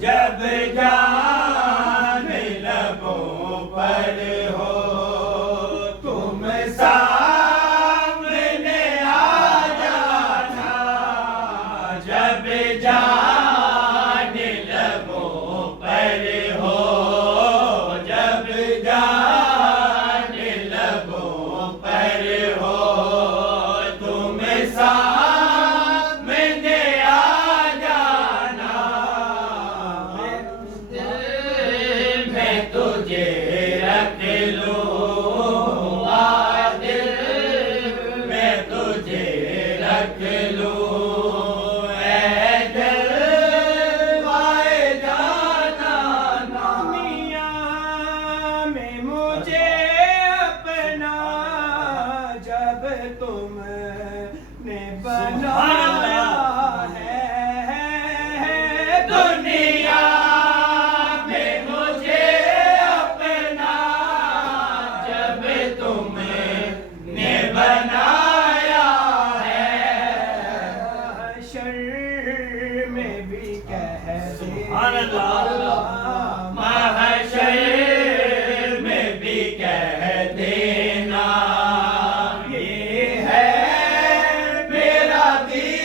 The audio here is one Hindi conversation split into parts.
जब जान लबों पर हो तुम सामने आ जाना, जब जान लबों पर हो, जब जान लबों पर हो तुम सामने आ जाना, मैं तुझे रख लूं, दिल मैं तुझे रख लूं, जलवाए जाना दुनिया में मुझे अपना जब तुमने बनाया है, दुनिया में मुझे अपना जब तुमने बनाया है, शर में भी कह सुभान अल्लाह, महशर में भी कह देना, ये है मेरा दीन।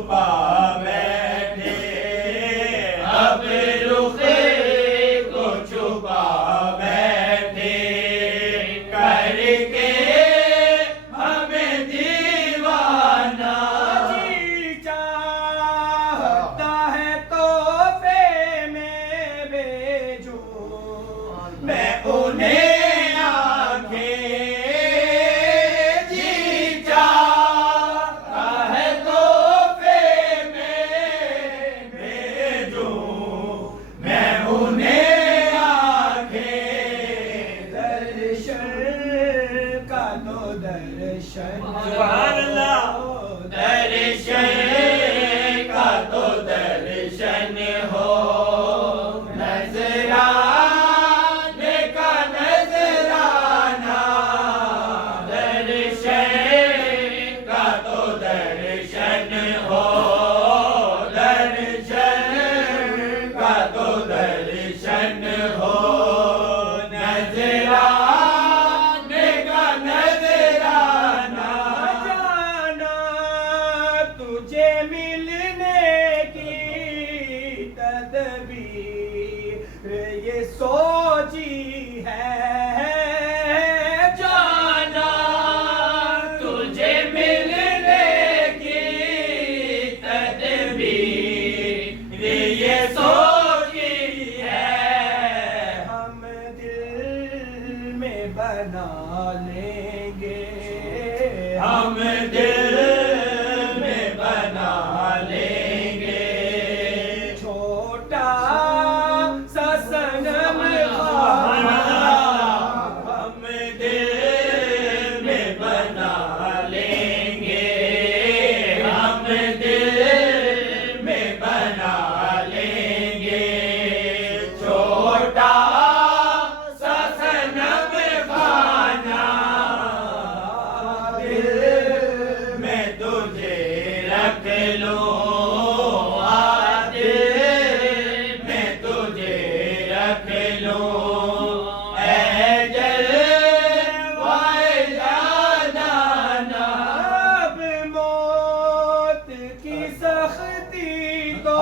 छुपा बैठे, अब रुखे को छुपा बैठे, करके हमें दीवाना। जी चाहता है तोहफे में भेजूं मैं उन्हें आंखें, जी चाहता है तोहफे में भेजूं मैं उन्हें आंखें। दर्शन का तो दर्शन सुभान अल्लाह। दर्शन का तो दर्शन हो, नजराने का नजराना। दर्शन का तो दर्शन हो, दर्शन का तो दर्शन हो, नजराने का नजराना। जाना तुझे मिलने की तदबीर ये सोची है। जाना तुझे मिलने की तदबीर ये सोची है। हम दिल में बना लेंगे, हम दिल में बना लेंगे, छोटा सा सनम खाना। हम दिल में बना लेंगे, हम दिल में बना लेंगे, छोटा सा सनम खाना। दिल में तुझे रख लूं, दिल में तुझे रख लूं, ऐ जलवाए जाना। अब मौत की सख्ती को